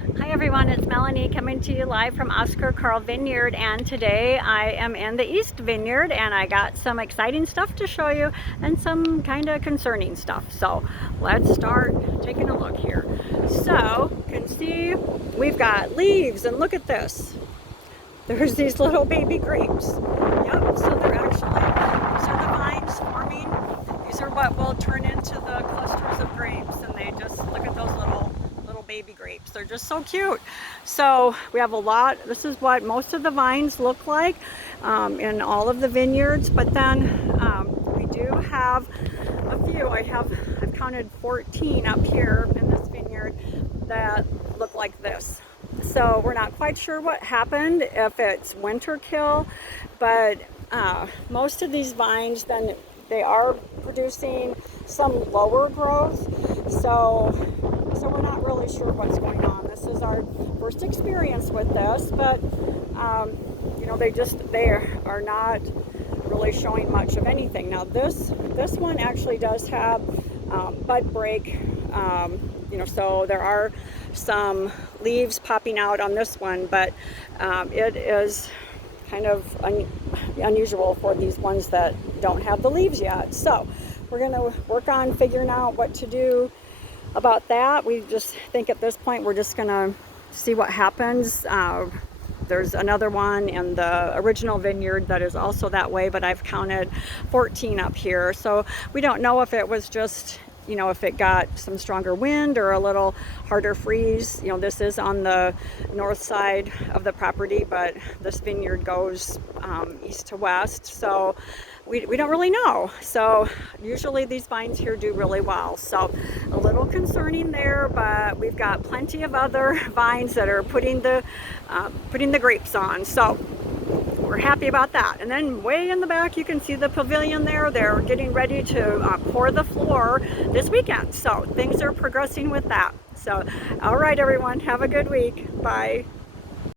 Hi everyone, it's Melanie coming to you live from Oscar Carl Vineyard, and today I am in the East Vineyard and I got some exciting stuff to show you and some kind of concerning stuff. So let's start taking a look here. So you can see we've got leaves, and look at this. There's these little baby grapes. Yep, so they're actually, these are the vines forming. These are what will turn into the clusters of grapes, and they just, look at those little baby grapes. They're just so cute. So we have a lot. This is what most of the vines look like in all of the vineyards, but then we do have a few. I've counted 14 up here in this vineyard that look like this. So we're not quite sure what happened, if it's winter kill, but most of these vines, then they are producing some lower growth. So we're not really sure what's going on. This is our first experience with this, but you know, they are not really showing much of anything. Now this one actually does have bud break, you know, so there are some leaves popping out on this one, but it is kind of unusual for these ones that don't have the leaves yet. So we're going to work on figuring out what to do about that. We just think at this point we're just going to see what happens. There's another one in the original vineyard that is also that way, but I've counted 14 up here. So we don't know if it was just, you know, if it got some stronger wind or a little harder freeze. You know, this is on the north side of the property, but this vineyard goes east to west, so we don't really know. So usually these vines here do really well. So a little concerning there, but we've got plenty of other vines that are putting the grapes on. So we're happy about that. And then way in the back you can see the pavilion there. They're getting ready to pour the floor this weekend. So things are progressing with that. So all right everyone, have a good week. Bye.